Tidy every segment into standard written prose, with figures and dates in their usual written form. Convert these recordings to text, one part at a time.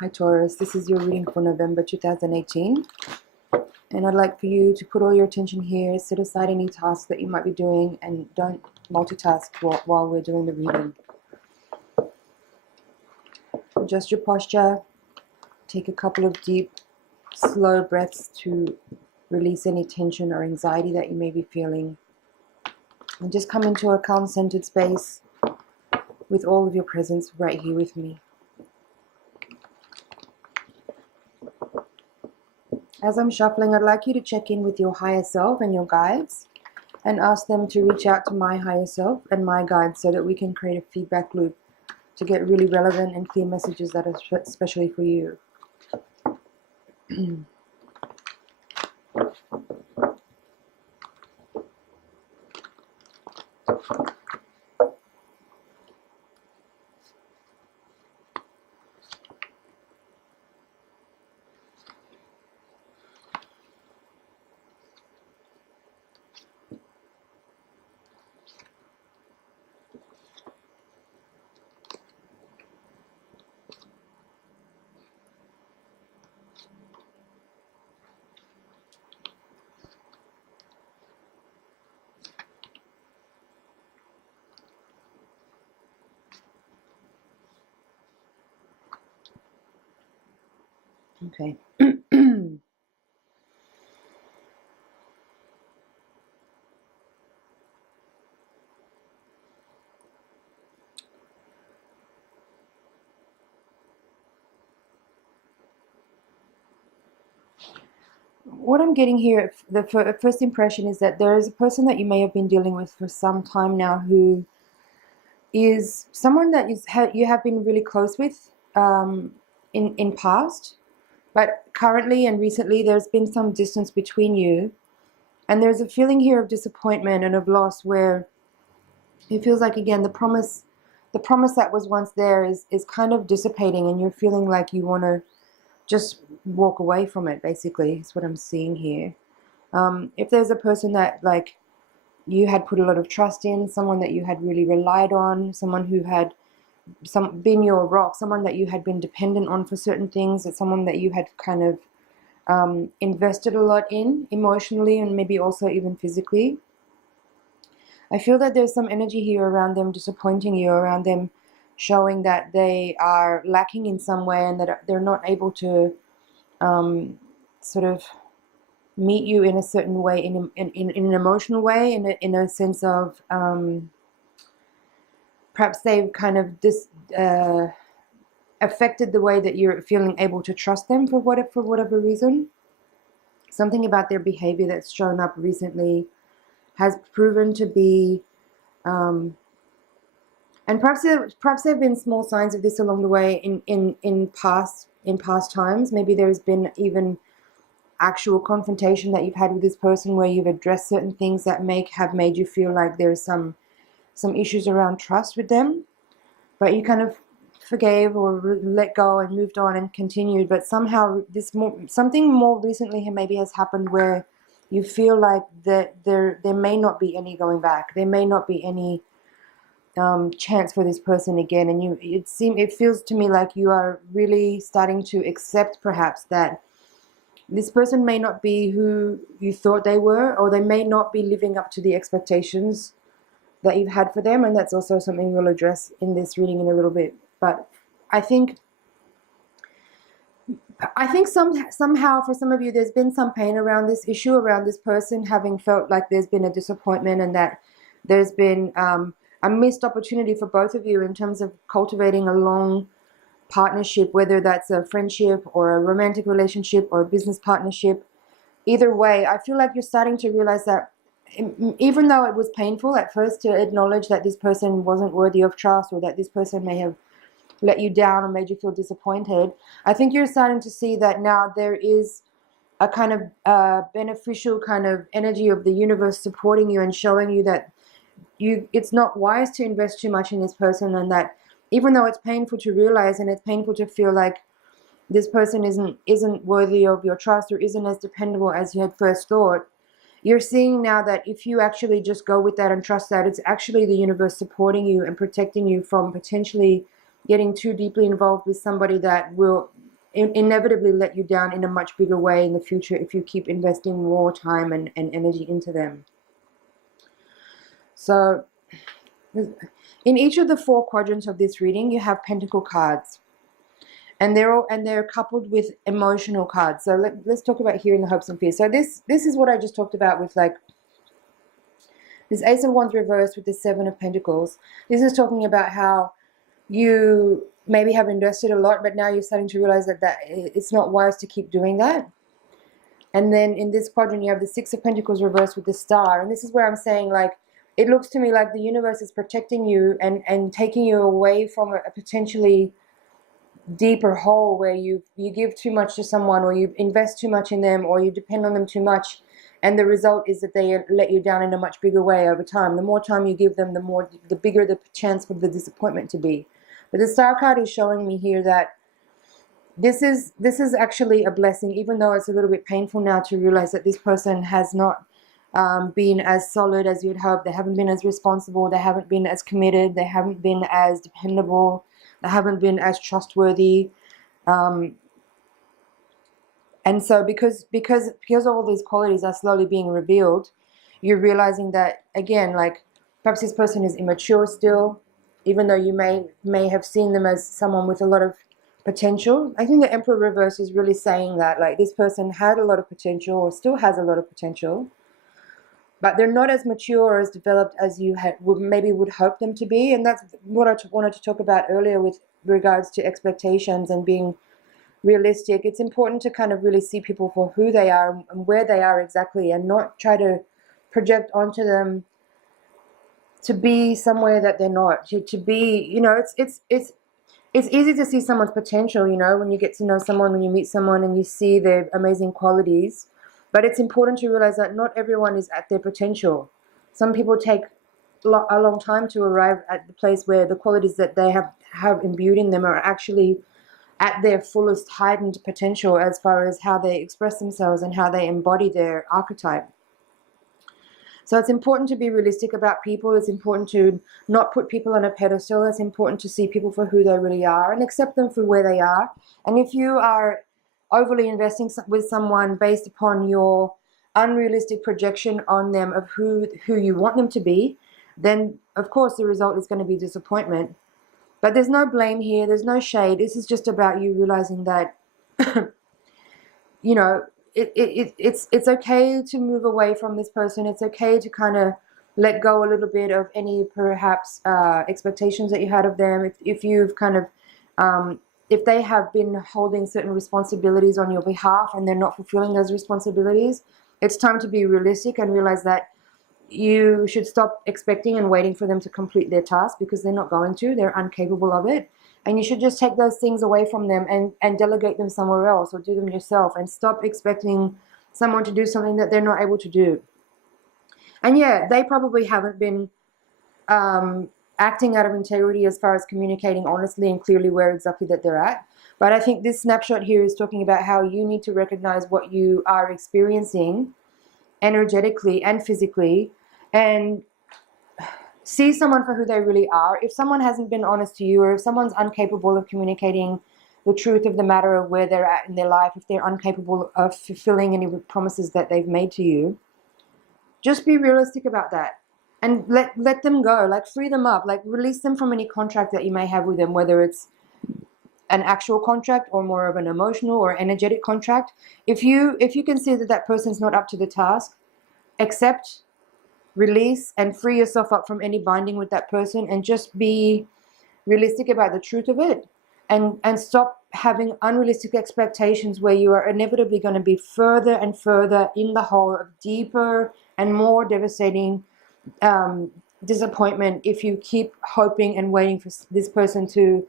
Hi Taurus, this is your reading for November 2018. And I'd like for you to put all your attention here, set aside any tasks that you might be doing, and don't multitask while we're doing the reading. Adjust your posture, take a couple of deep, slow breaths to release any tension or anxiety that you may be feeling. And just come into a calm, centered space with all of your presence right here with me. As I'm shuffling, I'd like you to check in with your higher self and your guides and ask them to reach out to my higher self and my guides so that we can create a feedback loop to get really relevant and clear messages that are especially for you. Okay. What I'm getting here, the first impression is that there is a person that you may have been dealing with for some time now who is someone that you have been really close with in past, but currently and recently there's been some distance between you, and there's a feeling here of disappointment and of loss where it feels like, again, the promise that was once there is kind of dissipating, and you're feeling like you want to just walk away from it, basically, is what I'm seeing here. If there's a person that, like, you had put a lot of trust in, someone that you had really relied on, someone who had been your rock, someone that you had been dependent on for certain things, it's someone that you had kind of invested a lot in emotionally and maybe also even physically. I feel that there's some energy here around them disappointing you, around them showing that they are lacking in some way and that they're not able to sort of meet you in a certain way, in an emotional way, in a sense of perhaps they've kind of affected the way that you're feeling able to trust them for whatever reason. Something about their behavior that's shown up recently has proven to be, and perhaps there have been small signs of this along the way in past times. Maybe there's been even actual confrontation that you've had with this person where you've addressed certain things that have made you feel like there's some issues around trust with them, but you kind of forgave or let go and moved on and continued. But somehow something more recently maybe has happened where you feel like that there may not be any going back. There may not be any chance for this person again, and it feels to me like you are really starting to accept perhaps that this person may not be who you thought they were, or they may not be living up to the expectations that you've had for them, and that's also something we'll address in this reading in a little bit. But I think somehow for some of you there's been some pain around this issue, around this person having felt like there's been a disappointment and that there's been a missed opportunity for both of you in terms of cultivating a long partnership, whether that's a friendship or a romantic relationship or a business partnership. Either way, I feel like you're starting to realize that even though it was painful at first to acknowledge that this person wasn't worthy of trust, or that this person may have let you down or made you feel disappointed, I think you're starting to see that now there is a kind of beneficial kind of energy of the universe supporting you and showing you that it's not wise to invest too much in this person, and that even though it's painful to realize and it's painful to feel like this person isn't worthy of your trust or isn't as dependable as you had first thought, you're seeing now that if you actually just go with that and trust that, it's actually the universe supporting you and protecting you from potentially getting too deeply involved with somebody that will inevitably let you down in a much bigger way in the future if you keep investing more time and energy into them. So in each of the 4 quadrants of this reading, you have pentacle cards, and they're coupled with emotional cards. So let's talk about here in the hopes and fears. So this is what I just talked about with like this Ace of Wands reversed with the 7 of Pentacles. This is talking about how you maybe have invested a lot, but now you're starting to realize that it's not wise to keep doing that. And then in this quadrant, you have the 6 of Pentacles reversed with the Star. And this is where I'm saying, like, it looks to me like the universe is protecting you and taking you away from a potentially deeper hole where you give too much to someone, or you invest too much in them, or you depend on them too much. And the result is that they let you down in a much bigger way over time. The more time you give them, the bigger the chance for the disappointment to be. But the Star card is showing me here that this is actually a blessing, even though it's a little bit painful now to realize that this person has not been as solid as you'd hope. They haven't been as responsible. They haven't been as committed. They haven't been as dependable. They haven't been as trustworthy. And so because all these qualities are slowly being revealed, you're realizing that, again, like perhaps this person is immature still, even though you may have seen them as someone with a lot of potential. I think the Emperor reverse is really saying that, like, this person had a lot of potential, or still has a lot of potential, but they're not as mature or as developed as you would hope them to be. And that's what I wanted to talk about earlier with regards to expectations and being realistic. It's important to kind of really see people for who they are and where they are exactly, and not try to project onto them to be somewhere that they're not. To be, you know, it's easy to see someone's potential, you know, when you get to know someone, when you meet someone and you see their amazing qualities. But it's important to realize that not everyone is at their potential. Some people take a long time to arrive at the place where the qualities that they have imbued in them are actually at their fullest heightened potential, as far as how they express themselves and how they embody their archetype. So it's important to be realistic about people. It's important to not put people on a pedestal. It's important to see people for who they really are and accept them for where they are. And if you are overly investing with someone based upon your unrealistic projection on them of who you want them to be, then of course the result is going to be disappointment. But there's no blame here. There's no shade. This is just about you realizing that, you know, it's okay to move away from this person. It's okay to kind of let go a little bit of any perhaps expectations that you had of them. If you've kind of if they have been holding certain responsibilities on your behalf and they're not fulfilling those responsibilities, it's time to be realistic and realize that you should stop expecting and waiting for them to complete their task, because they're not going to. They're incapable of it. And you should just take those things away from them and delegate them somewhere else, or do them yourself, and stop expecting someone to do something that they're not able to do. And yeah, they probably haven't been acting out of integrity as far as communicating honestly and clearly where exactly that they're at. But I think this snapshot here is talking about how you need to recognize what you are experiencing energetically and physically, and see someone for who they really are. If someone hasn't been honest to you, or if someone's incapable of communicating the truth of the matter of where they're at in their life, if they're incapable of fulfilling any promises that they've made to you, just be realistic about that. And let them go, like free them up, like release them from any contract that you may have with them, whether it's an actual contract or more of an emotional or energetic contract. If you can see that that person's not up to the task, accept, release, and free yourself up from any binding with that person, and just be realistic about the truth of it, and stop having unrealistic expectations where you are inevitably going to be further and further in the hole of deeper and more devastating disappointment if you keep hoping and waiting for this person to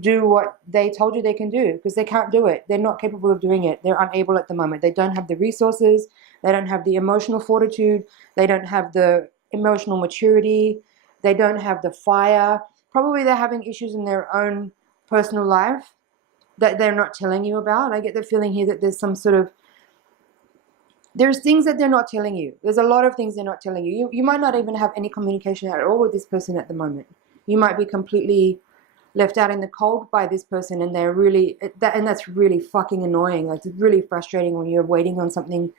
do what they told you they can do, because they can't do it. They're not capable of doing it. They're unable at the moment. They don't have the resources. They don't have the emotional fortitude. They don't have the emotional maturity. They don't have the fire. Probably they're having issues in their own personal life that they're not telling you about. I get the feeling here that there's some sort of, there's things that they're not telling you. There's a lot of things they're not telling you. You might not even have any communication at all with this person at the moment. You might be completely left out in the cold by this person, and they're really and that's really fucking annoying. Like, it's really frustrating when you're waiting on something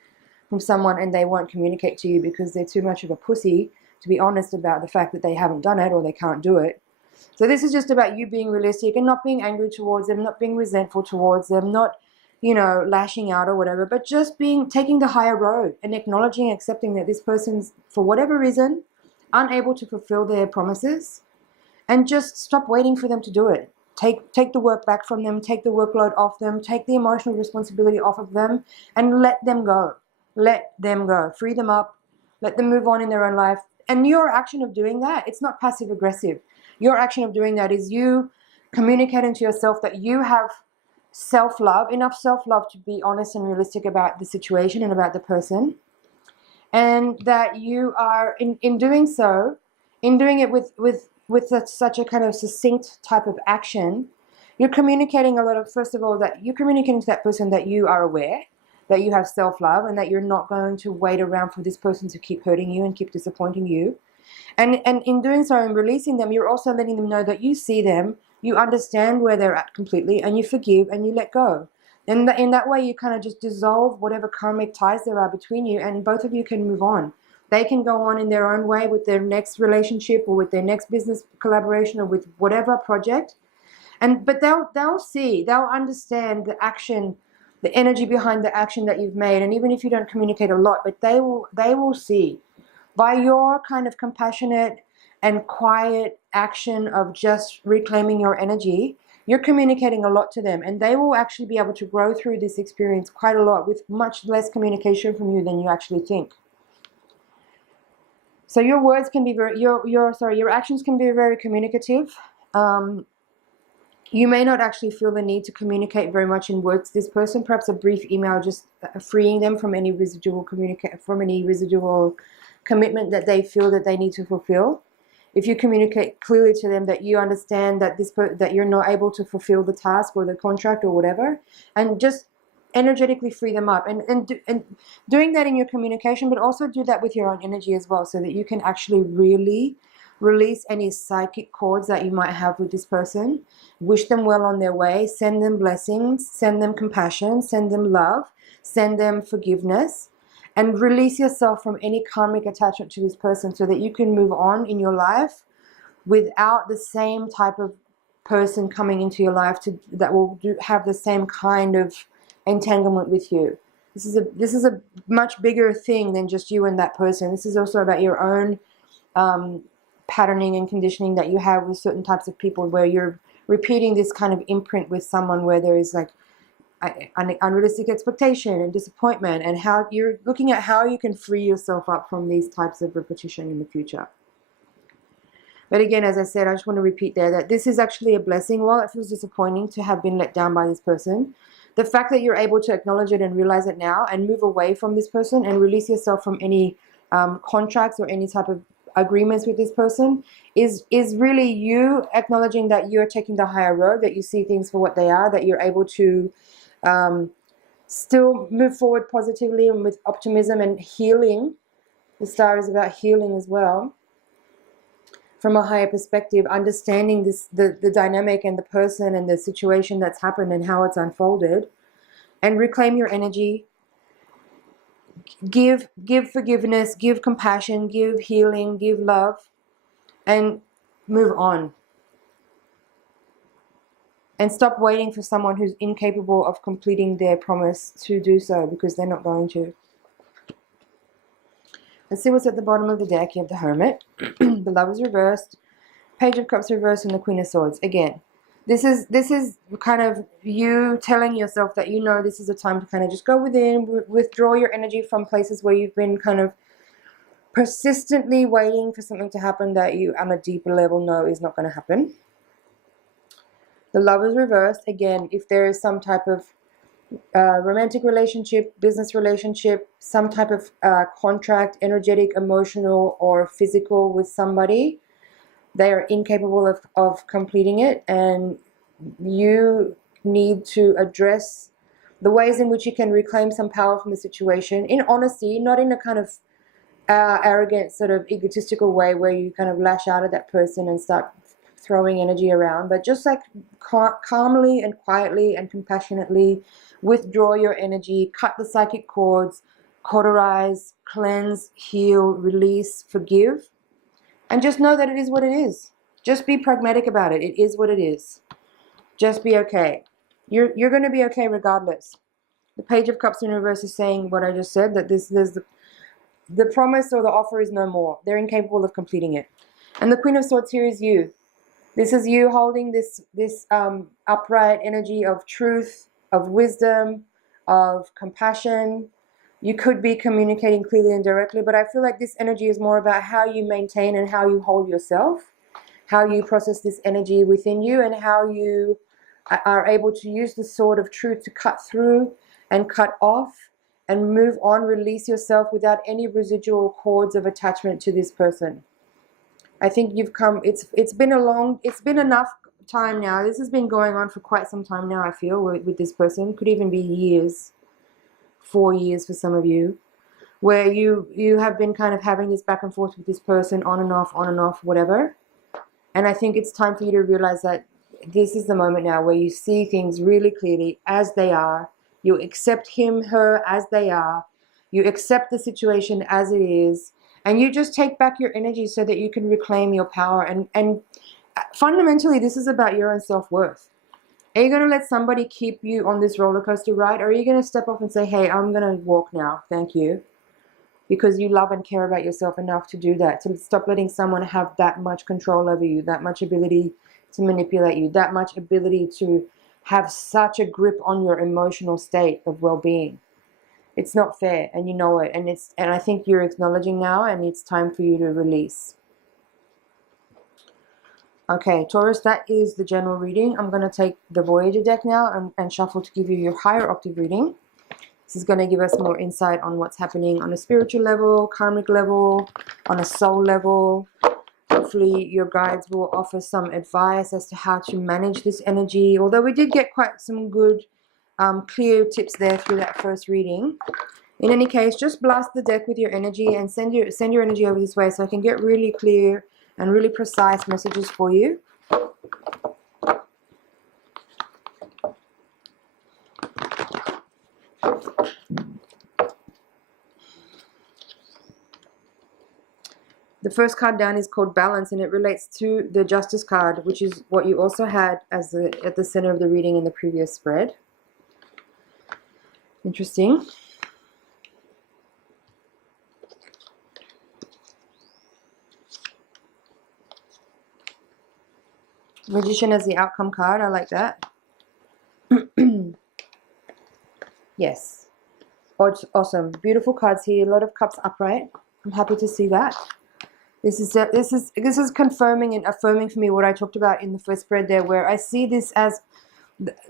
from someone and they won't communicate to you because they're too much of a pussy to be honest about the fact that they haven't done it or they can't do it. So this is just about you being realistic and not being angry towards them, not being resentful towards them, not, you know, lashing out or whatever, but just taking the higher road and acknowledging, accepting that this person's, for whatever reason, unable to fulfill their promises, and just stop waiting for them to do it. Take the work back from them, take the workload off them, take the emotional responsibility off of them, and let them go. Let them go. Free them up. Let them move on in their own life. And your action of doing that, it's not passive aggressive. Your action of doing that is you communicating to yourself that you have self-love, enough self-love to be honest and realistic about the situation and about the person. And that you are, in doing so, in doing it with such a kind of succinct type of action, you're communicating a lot of, first of all, that you're communicating to that person that you are aware, that you have self-love, and that you're not going to wait around for this person to keep hurting you and keep disappointing you. And in doing so and releasing them, you're also letting them know that you see them, you understand where they're at completely, and you forgive and you let go. And in that way, you kind of just dissolve whatever karmic ties there are between you, and both of you can move on. They can go on in their own way with their next relationship or with their next business collaboration or with whatever project. But they'll see, they'll understand the action, the energy behind the action that you've made. And even if you don't communicate a lot, but they will see by your kind of compassionate and quiet action of just reclaiming your energy, you're communicating a lot to them, and they will actually be able to grow through this experience quite a lot with much less communication from you than you actually think. So your words can be very, your actions can be very communicative. You may not actually feel the need to communicate very much in words to this person. Perhaps a brief email just freeing them from any residual commitment that they feel that they need to fulfill. If you communicate clearly to them that you understand that that you're not able to fulfill the task or the contract or whatever, and just energetically free them up, and doing that in your communication, but also do that with your own energy as well, so that you can actually really release any psychic cords that you might have with this person. Wish them well on their way, send them blessings, send them compassion, send them love, send them forgiveness, and release yourself from any karmic attachment to this person, so that you can move on in your life without the same type of person coming into your life that will have the same kind of entanglement with you. This is a much bigger thing than just you and that person. This is also about your own patterning and conditioning that you have with certain types of people, where you're repeating this kind of imprint with someone where there is like unrealistic expectation and disappointment, and how you're looking at how you can free yourself up from these types of repetition in the future. But again, as I said, I just want to repeat there that this is actually a blessing. While it feels disappointing to have been let down by this person, the fact that you're able to acknowledge it and realize it now and move away from this person and release yourself from any contracts or any type of agreements with this person is really you acknowledging that you're taking the higher road, that you see things for what they are, that you're able to still move forward positively and with optimism and healing. The star is about healing as well, from a higher perspective, understanding the dynamic and the person and the situation that's happened and how it's unfolded, and reclaim your energy. Give forgiveness, give compassion, give healing, give love, and move on. And stop waiting for someone who's incapable of completing their promise to do so, because they're not going to. Let's see what's at the bottom of the deck. You have the Hermit, the Lovers reversed, Page of Cups reversed, and the Queen of Swords. Again, this is kind of you telling yourself that you know this is a time to kind of just go within, withdraw your energy from places where you've been kind of persistently waiting for something to happen that you on a deeper level know is not going to happen. The Lovers reversed. Again, if there is some type of romantic relationship, business relationship, some type of contract, energetic, emotional, or physical with somebody, they are incapable of completing it, and you need to address the ways in which you can reclaim some power from the situation in honesty, not in a kind of arrogant, sort of egotistical way where you kind of lash out at that person and start throwing energy around, but just like calmly and quietly and compassionately withdraw your energy, cut the psychic cords, cauterize, cleanse, heal, release, forgive, and just know that it is what it is. Just be pragmatic about it. It is what it is. Just be okay. You're going to be okay regardless. The Page of Cups in reverse is saying what I just said, that there's the promise or the offer is no more. They're incapable of completing it. And the Queen of Swords here is you. This is you holding this upright energy of truth, of wisdom, of compassion. You could be communicating clearly and directly, but I feel like this energy is more about how you maintain and how you hold yourself, how you process this energy within you, and how you are able to use the sword of truth to cut through and cut off and move on, release yourself without any residual cords of attachment to this person. I think you've come, it's been enough time now. This has been going on for quite some time now, I feel, with this person. Could even be years, 4 years for some of you, where you have been kind of having this back and forth with this person, on and off, whatever. And I think it's time for you to realize that this is the moment now where you see things really clearly as they are. You accept him, her as they are. You accept the situation as it is. And you just take back your energy so that you can reclaim your power. And fundamentally, this is about your own self-worth. Are you going to let somebody keep you on this roller coaster ride? Or are you going to step off and say, hey, I'm going to walk now. Thank you. Because you love and care about yourself enough to do that. To stop letting someone have that much control over you, that much ability to manipulate you, that much ability to have such a grip on your emotional state of well-being. It's not fair, and you know it, and I think you're acknowledging now, and it's time for you to release. Okay, Taurus, that is the general reading. I'm going to take the Voyager deck now and shuffle to give you your higher octave reading. This is going to give us more insight on what's happening on a spiritual level, karmic level, on a soul level. Hopefully your guides will offer some advice as to how to manage this energy. Although we did get quite some good clear tips there through that first reading. In any case, just blast the deck with your energy and send your energy over this way so I can get really clear and really precise messages for you. The first card down is called Balance, and it relates to the Justice card, which is what you also had as at the center of the reading in the previous spread. Interesting. Magician as the outcome card. I like that. Yes. Awesome. Beautiful cards here. A lot of cups upright. I'm happy to see that. This is confirming and affirming for me what I talked about in the first spread there, where I see this as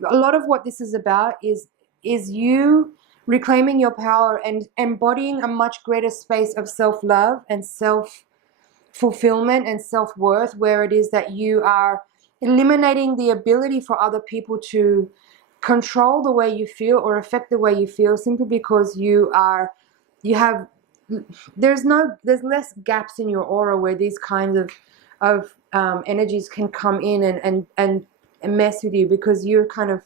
a lot of what this is about is you reclaiming your power and embodying a much greater space of self-love and self-fulfillment and self-worth, where it is that you are eliminating the ability for other people to control the way you feel or affect the way you feel, simply because there's less gaps in your aura where these kinds of energies can come in and mess with you, because you're kind of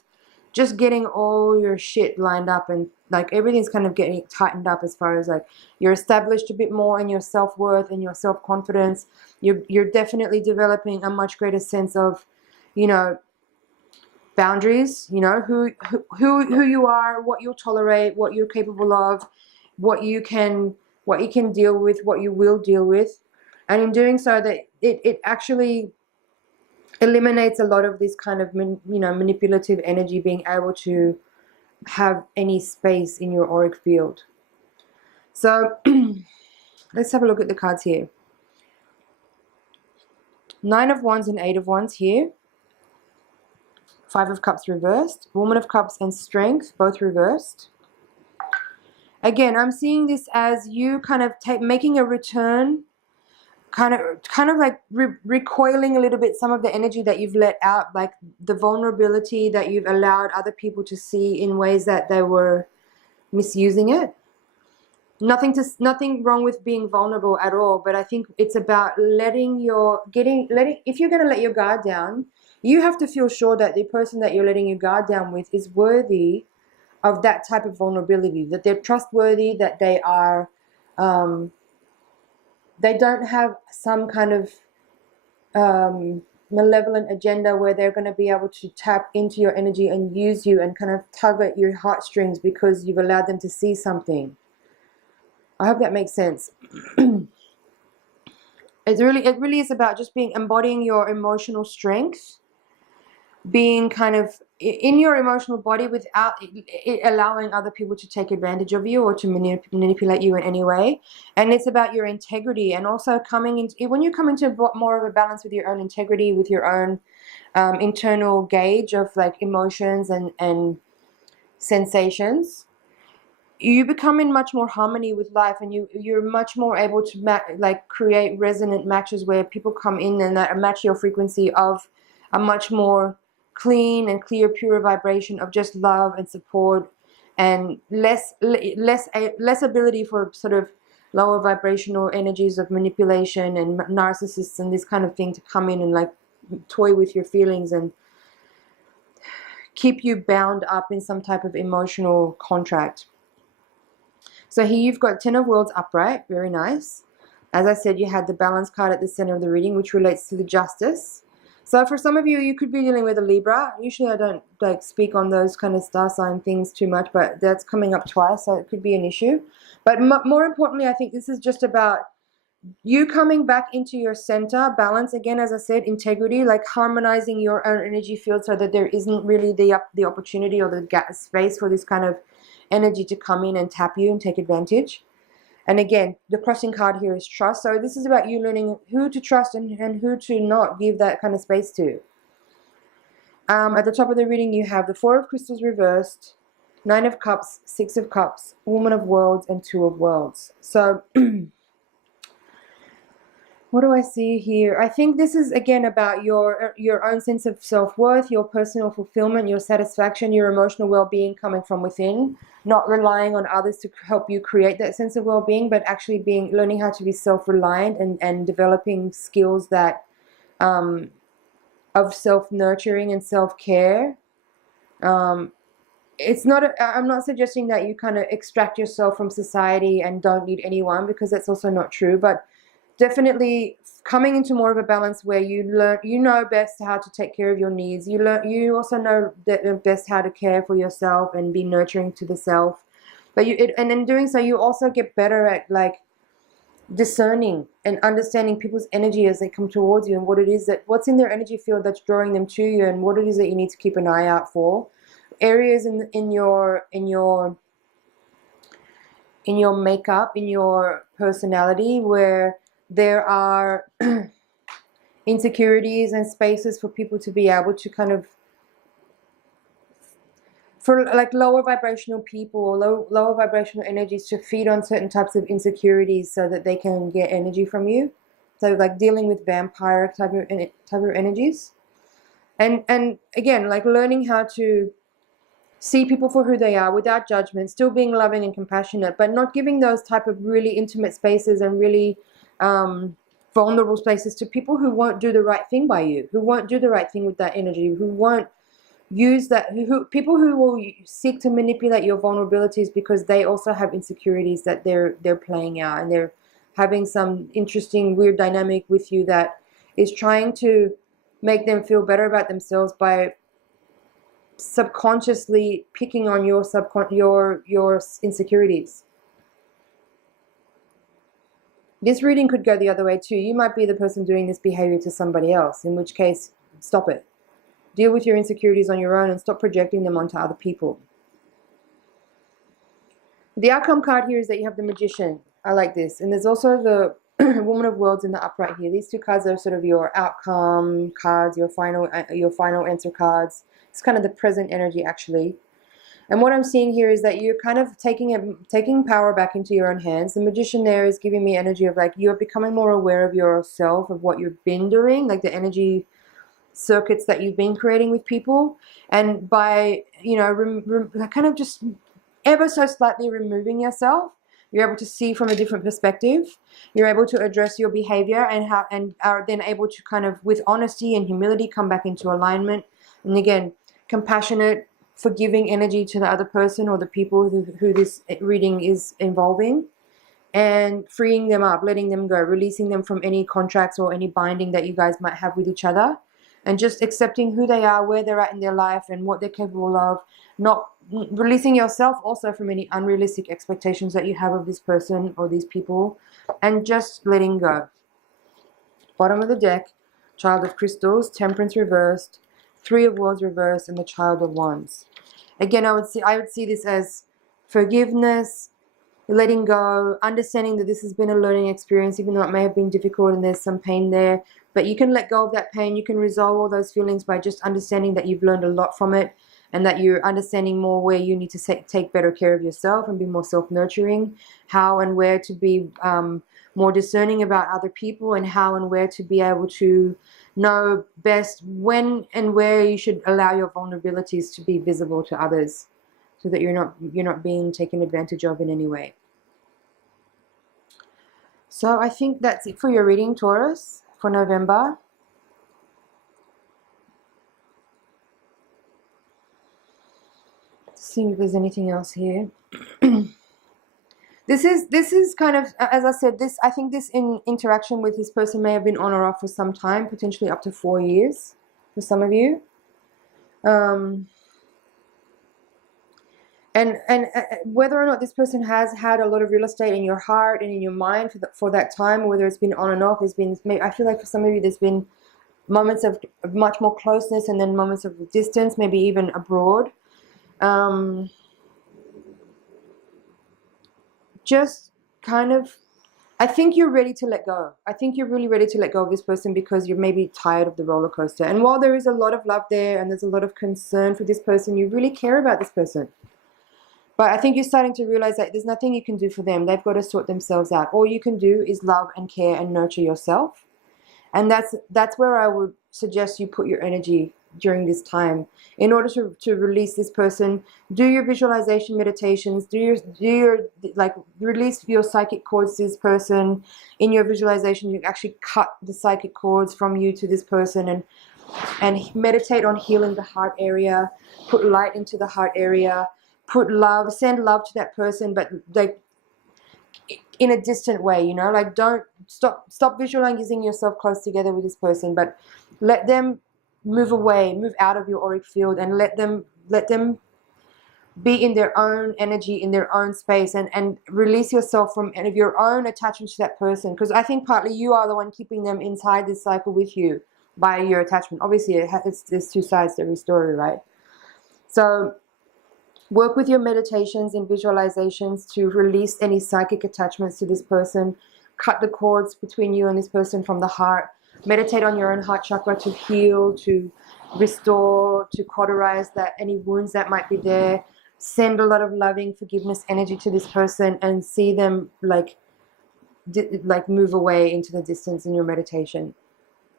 just getting all your shit lined up, and like everything's kind of getting tightened up as far as like you're established a bit more in your self-worth and your self-confidence. You're definitely developing a much greater sense of, you know, boundaries, you know, who you are, what you'll tolerate, what you're capable of, what you can deal with, what you will deal with. And in doing so, that it actually eliminates a lot of this kind of manipulative energy being able to have any space in your auric field. So let's have a look at the cards here. 9 of Wands and 8 of Wands here. 5 of Cups reversed. Woman of Cups and Strength, both reversed. Again, I'm seeing this as you kind of making a return, kind of like recoiling a little bit some of the energy that you've let out, like the vulnerability that you've allowed other people to see in ways that they were misusing it. Nothing wrong with being vulnerable at all, but I think it's about if you're going to let your guard down, you have to feel sure that the person that you're letting your guard down with is worthy of that type of vulnerability, that they're trustworthy, that they are, they don't have some kind of malevolent agenda where they're going to be able to tap into your energy and use you and kind of tug at your heartstrings because you've allowed them to see something. I hope that makes sense. It really is about just embodying your emotional strength, being kind of in your emotional body without allowing other people to take advantage of you or to manipulate you in any way. And it's about your integrity, and also when you come into more of a balance with your own integrity, with your own internal gauge of like emotions and sensations, you become in much more harmony with life, and you're much more able to create resonant matches where people come in and that match your frequency of a much more clean and clear, pure vibration of just love and support, and less ability for sort of lower vibrational energies of manipulation and narcissists and this kind of thing to come in and like toy with your feelings and keep you bound up in some type of emotional contract. So here you've got Ten of Worlds upright, very nice. As I said, you had the balance card at the center of the reading, which relates to the justice. So for some of you, you could be dealing with a Libra. Usually I don't like speak on those kind of star sign things too much, but that's coming up twice, so it could be an issue. But more importantly, I think this is just about you coming back into your center, balance, again, as I said, integrity, like harmonizing your own energy field so that there isn't really the opportunity or the space for this kind of energy to come in and tap you and take advantage. And again, the crossing card here is trust. So this is about you learning who to trust and who to not give that kind of space to. At the top of the reading, you have the Four of Crystals reversed, Nine of Cups, Six of Cups, Woman of Worlds, and Two of Worlds. So what do I see here? I think this is, again, about your own sense of self-worth, your personal fulfillment, your satisfaction, your emotional well-being coming from within, not relying on others to help you create that sense of well-being, but actually learning how to be self-reliant and developing skills that of self-nurturing and self-care. It's not I'm not suggesting that you kind of extract yourself from society and don't need anyone, because that's also not true, but definitely coming into more of a balance where you know best how to take care of your needs. You also know best how to care for yourself and be nurturing to the self. But and in doing so, you also get better at like discerning and understanding people's energy as they come towards you, and what's in their energy field that's drawing them to you, and what it is that you need to keep an eye out for. Areas in your makeup, in your personality, where there are insecurities and spaces for people to be able to kind of, for like lower vibrational people or lower vibrational energies to feed on certain types of insecurities so that they can get energy from you. So like dealing with vampire type of energies. And again, like learning how to see people for who they are without judgment, still being loving and compassionate, but not giving those type of really intimate spaces and really vulnerable spaces to people who won't do the right thing by you, who won't do the right thing with that energy, who won't use that, people who will seek to manipulate your vulnerabilities because they also have insecurities that they're playing out, and they're having some interesting weird dynamic with you that is trying to make them feel better about themselves by subconsciously picking on your insecurities. This reading could go the other way too. You might be the person doing this behavior to somebody else, in which case, stop it. Deal with your insecurities on your own and stop projecting them onto other people. The outcome card here is that you have the Magician. I like this. And there's also the Woman of Worlds in the upright here. These two cards are sort of your outcome cards, your final answer cards. It's kind of the present energy, actually. And what I'm seeing here is that you're kind of taking power back into your own hands. The Magician there is giving me energy of like you're becoming more aware of yourself, of what you've been doing, like the energy circuits that you've been creating with people. And by, kind of just ever so slightly removing yourself, You're able to see from a different perspective. You're able to address your behavior and are then able to kind of, with honesty and humility, come back into alignment. And again, compassionate, forgiving energy to the other person or the people who this reading is involving, and freeing them up, letting them go, releasing them from any contracts or any binding that you guys might have with each other, and just accepting who they are, where they're at in their life, and what they're capable of. Not releasing yourself also from any unrealistic expectations that you have of this person or these people, and just letting go. Bottom of the deck, Child of Crystals, Temperance reversed, Three of Wands reversed, and the Child of Wands. Again, I would see this as forgiveness, letting go, understanding that this has been a learning experience, even though it may have been difficult and there's some pain there. But you can let go of that pain. You can resolve all those feelings by just understanding that you've learned a lot from it, and that you're understanding more where you need to take better care of yourself and be more self-nurturing, how and where to be more discerning about other people, and how and where to be able to know best when and where you should allow your vulnerabilities to be visible to others, so that you're not being taken advantage of in any way. So I think that's it for your reading, Taurus, for November. Seeing if there's anything else here. This is kind of, as I said, I think this interaction with this person may have been on or off for some time, potentially up to 4 years for some of you. And whether or not this person has had a lot of real estate in your heart and in your mind for that time, or whether it's been on and off, I feel like for some of you there's been moments of much more closeness and then moments of distance, maybe even abroad. Just kind of, I think you're ready to let go. I think you're really ready to let go of this person because you're maybe tired of the roller coaster. And while there is a lot of love there and there's a lot of concern for this person, you really care about this person. But I think you're starting to realize that there's nothing you can do for them. They've got to sort themselves out. All you can do is love and care and nurture yourself. And that's where I would suggest you put your energy during this time. In order to release this person, do your visualization meditations, release your psychic cords to this person. In your visualization, you actually cut the psychic cords from you to this person, and meditate on healing the heart area, put light into the heart area, put love, send love to that person, but like in a distant way, you know, like don't stop visualizing yourself close together with this person, but let them move away, move out of your auric field, and let them be in their own energy, in their own space, and release yourself from any of your own attachment to that person, because I think partly you are the one keeping them inside this cycle with you by your attachment. Obviously there's two sides to every story, right? So work with your meditations and visualizations to release any psychic attachments to this person. Cut the cords between you and this person from the heart. Meditate on your own heart chakra to heal, to restore, to cauterize any wounds that might be there. Send a lot of loving forgiveness energy to this person and see them like move away into the distance in your meditation.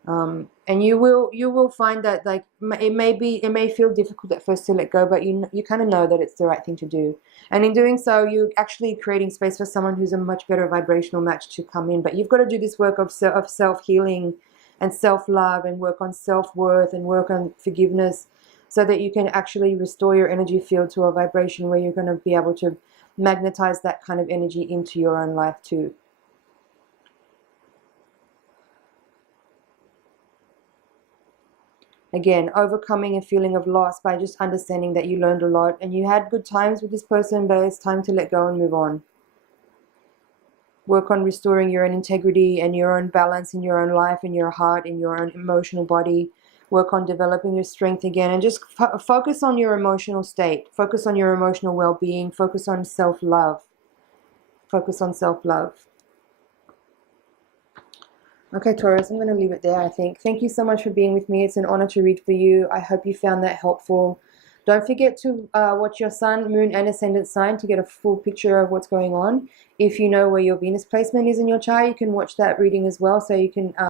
And you will find that like it may feel difficult at first to let go, but you kind of know that it's the right thing to do. And in doing so, you're actually creating space for someone who's a much better vibrational match to come in. But you've got to do this work of self-healing and self-love, and work on self-worth and work on forgiveness, so that you can actually restore your energy field to a vibration where you're going to be able to magnetize that kind of energy into your own life too. Again, overcoming a feeling of loss by just understanding that you learned a lot and you had good times with this person, but it's time to let go and move on. Work on restoring your own integrity and your own balance in your own life, in your heart, in your own emotional body. Work on developing your strength again, and just focus on your emotional state. Focus on your emotional well-being. Focus on self-love. Focus on self-love. Okay, Taurus, I'm going to leave it there, I think. Thank you so much for being with me. It's an honor to read for you. I hope you found that helpful. Don't forget to watch your sun, moon, and ascendant sign to get a full picture of what's going on. If you know where your Venus placement is in your chart, you can watch that reading as well, so you can